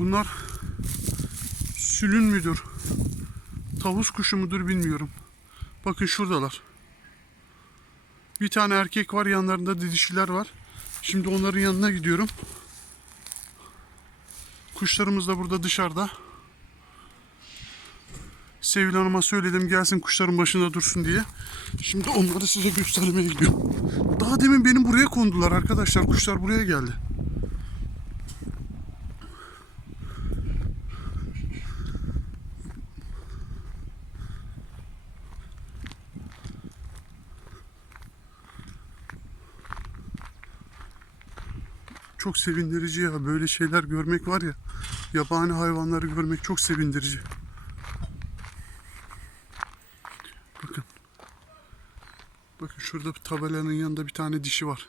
Bunlar sülün müdür? Tavus kuşu mudur bilmiyorum. Bakın şuradalar. Bir tane erkek var yanlarında da dişiler var. Şimdi onların yanına gidiyorum. Kuşlarımız da burada dışarıda. Sevil Hanım'a söyledim gelsin kuşların başında dursun diye. Şimdi onları size göstermeye gidiyorum. Daha demin benim buraya kondular arkadaşlar. Kuşlar buraya geldi. Çok sevindirici ya. Böyle şeyler görmek var ya. Yabani hayvanları görmek çok sevindirici. Bakın. Bakın şurada tabelanın yanında bir tane dişi var.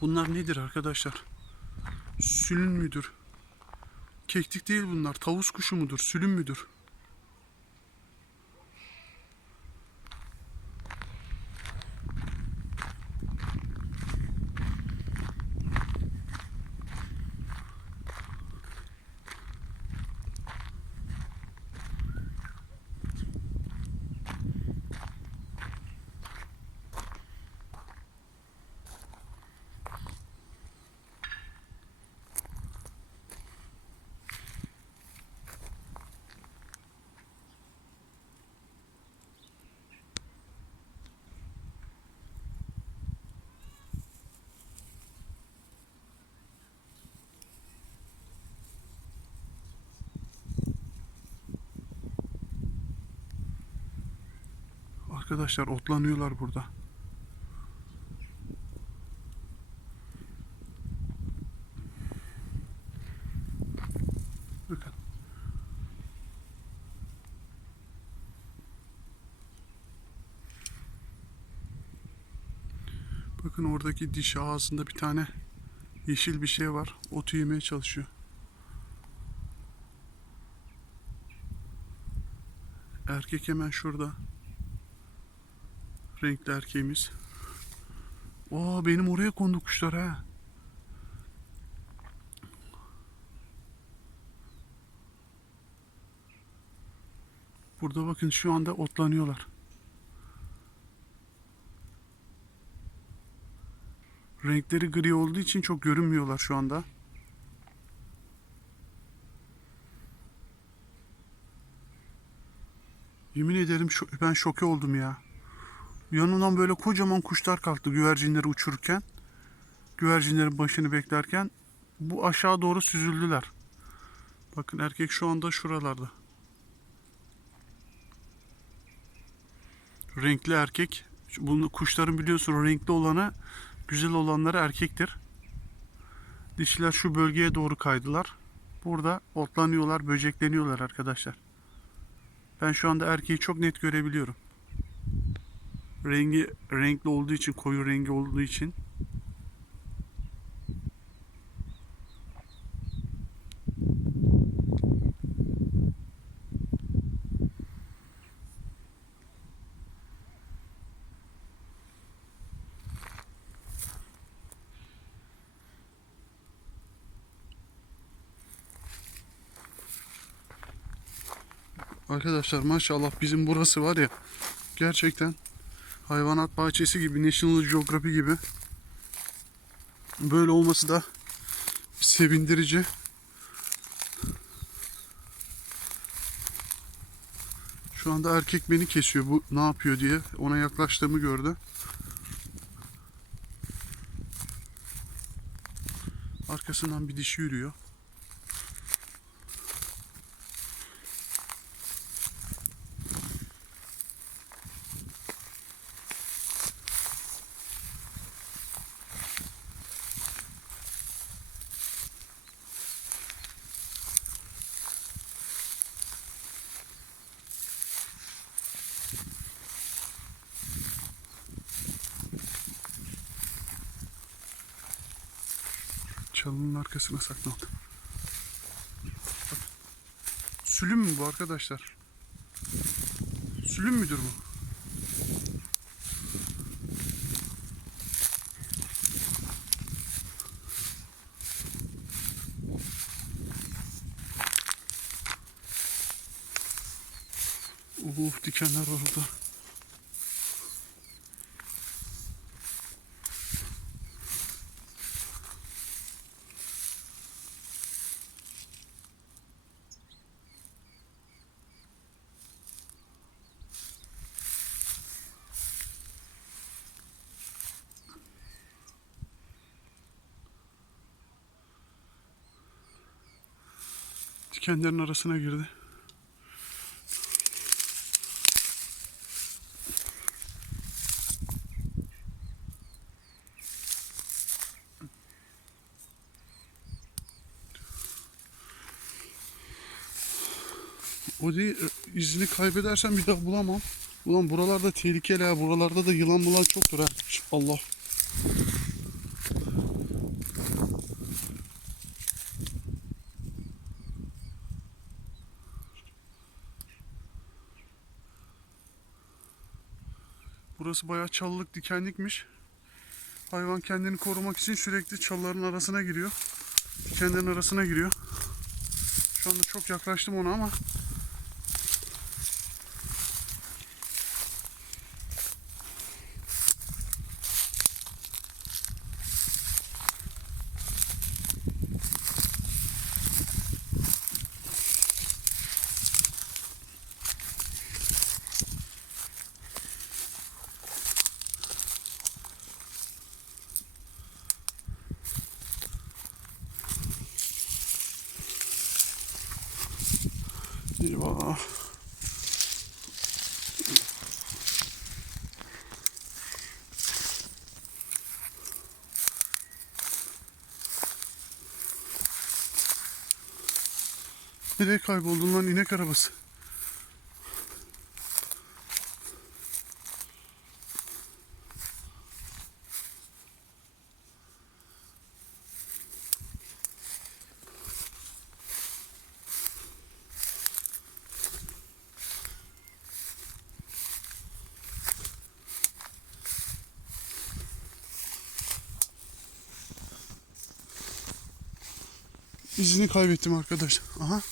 Bunlar nedir arkadaşlar? Sülün müdür? Keklik değil bunlar. Tavus kuşu mudur? Sülün müdür? Arkadaşlar otlanıyorlar burada. Bakın. Bakın oradaki diş ağzında bir tane yeşil bir şey var. Otu yemeye çalışıyor. Erkek hemen şurada. Renkli erkeğimiz. Oo benim oraya kondu kuşlar ha. Burada bakın şu anda otlanıyorlar. Renkleri gri olduğu için çok görünmüyorlar şu anda. Yemin ederim ben şoke oldum ya. Yanından böyle kocaman kuşlar kalktı güvercinleri uçururken. Güvercinlerin başını beklerken bu aşağı doğru süzüldüler. Bakın erkek şu anda şuralarda. Renkli erkek. Bunu kuşların biliyorsun renkli olanı güzel olanları erkektir. Dişiler şu bölgeye doğru kaydılar. Burada otlanıyorlar, böcekleniyorlar arkadaşlar. Ben şu anda erkeği çok net görebiliyorum rengi renkli olduğu için koyu rengi olduğu için. Arkadaşlar maşallah bizim burası var ya gerçekten hayvanat bahçesi gibi, National Geography gibi. Böyle olması da sevindirici. Şu anda erkek beni kesiyor. Bu ne yapıyor diye ona yaklaştığımı gördü. Arkasından bir dişi yürüyor. Çalının arkasına saklandı. Bak. Sülüm mü bu arkadaşlar? Sülün müdür bu? Uf dikenler orada. Dikenlerin arasına girdi. O değil, izini kaybedersem bir daha bulamam. Ulan buralarda tehlikeli ha. Buralarda da yılan bulan çoktur ha. Allah. Burası bayağı çalılık dikenlikmiş. Hayvan kendini korumak için sürekli çalıların arasına giriyor. Dikenlerin arasına giriyor. Şu anda çok yaklaştım ona ama Eyvah. Nereye kayboldun lan inek arabası? İzini kaybettim arkadaş. Aha.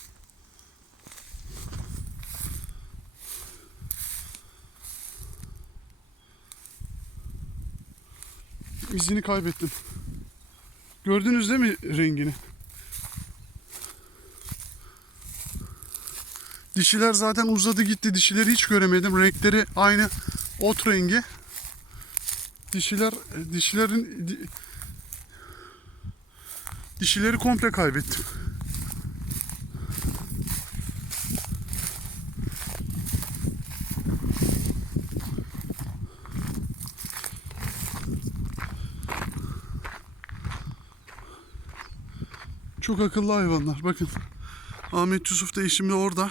İzini kaybettim. Gördünüz değil mi rengini? Dişiler zaten uzadı gitti. Dişileri hiç göremedim. Renkleri aynı ot rengi. Dişiler dişilerin di- dişileri komple kaybettim. Çok akıllı hayvanlar. Bakın. Ahmet Yusuf da eşim de orada.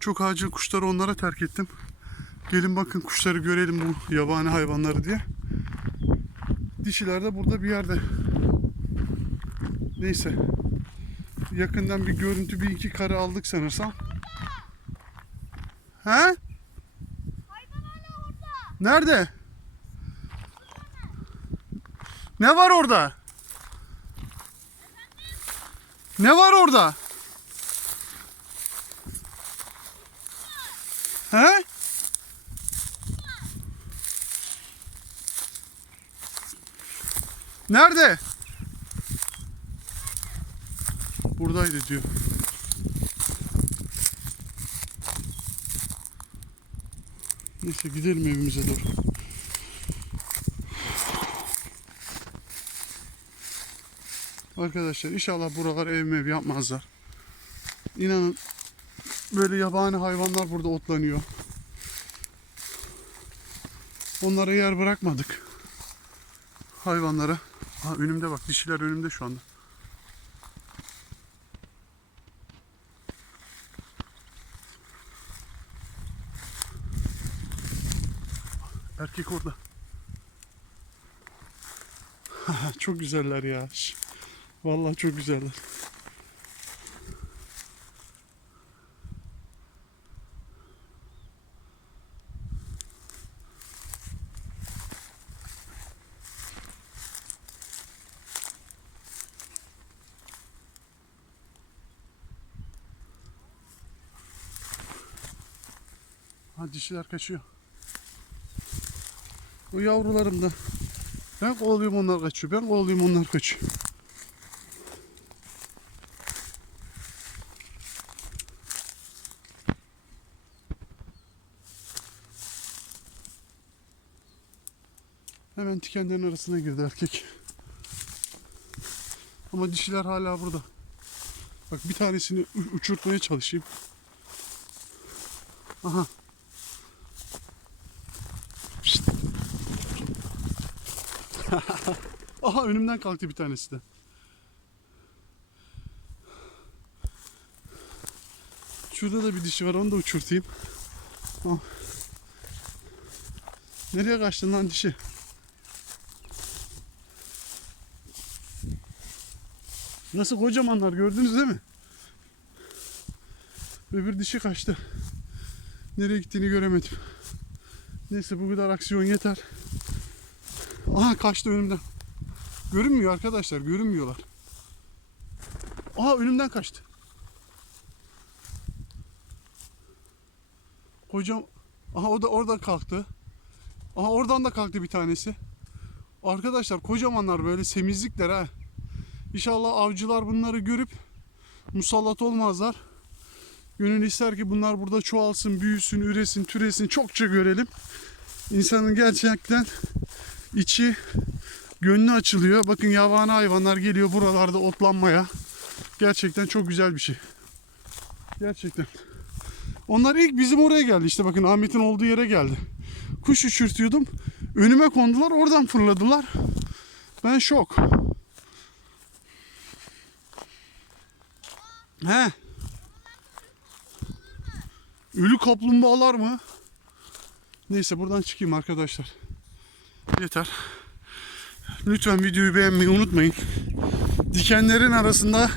Çok acil kuşları onlara terk ettim. Gelin bakın kuşları görelim bu yabani hayvanları diye. Dişiler de burada bir yerde. Neyse. Yakından bir görüntü bir iki kare aldık sanırsam. He? Nerede? Ne var orada? Ne var orada? He? Nerede? Buradaydı diyor. Neyse gidelim evimize doğru. Arkadaşlar inşallah buralar ev mev yapmazlar. İnanın böyle yabani hayvanlar burada otlanıyor. Onlara yer bırakmadık. Hayvanlara. Ha önümde bak dişiler önümde şu anda. Erkek orada. çok güzeller ya. Vallahi çok güzeller. Ha dişiler kaçıyor. O yavrularım da. Ben kovalıyorum onlar kaçıyor. Ben kovalıyorum onlar kaçıyor. Hemen tikenlerin arasına girdi erkek. Ama dişiler hala burada. Bak bir tanesini uçurtmaya çalışayım. Aha. Aha önümden kalktı bir tanesi de. Şurada da bir dişi var onu da uçurtayım. Nereye kaçtın lan dişi? Nasıl kocamanlar gördünüz değil mi? Öbür dişi kaçtı. Nereye gittiğini göremedim. Neyse bu kadar aksiyon yeter. Aha kaçtı önümden. Görünmüyor arkadaşlar görünmüyorlar. Aha önümden kaçtı. Kocam aha o da oradan kalktı. Aha oradan da kalktı bir tanesi. Arkadaşlar kocamanlar böyle semizlikler ha. İnşallah avcılar bunları görüp musallat olmazlar. Gönül ister ki bunlar burada çoğalsın, büyüsün, üresin, türesin, çokça görelim. İnsanın gerçekten içi, gönlü açılıyor. Bakın yabani hayvanlar geliyor buralarda otlanmaya. Gerçekten çok güzel bir şey. Gerçekten. Onlar ilk bizim oraya geldi. İşte bakın Ahmet'in olduğu yere geldi. Kuş uçurtuyordum. Önüme kondular, oradan fırladılar. Ben şok. He. Ölü kaplumbağalar mı? Neyse buradan çıkayım arkadaşlar. Yeter. Lütfen videoyu beğenmeyi unutmayın. Dikenlerin arasında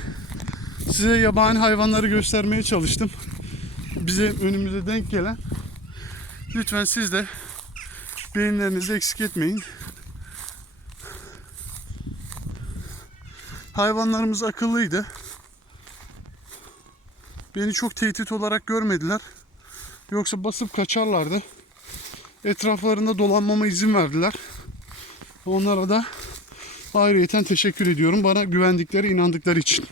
size yabani hayvanları göstermeye çalıştım. Bize önümüze denk gelen. Lütfen siz de beğenilerinizi eksik etmeyin. Hayvanlarımız akıllıydı. Beni çok tehdit olarak görmediler. Yoksa basıp kaçarlardı. Etraflarında dolanmama izin verdiler. Onlara da ayrıyeten teşekkür ediyorum bana güvendikleri, inandıkları için.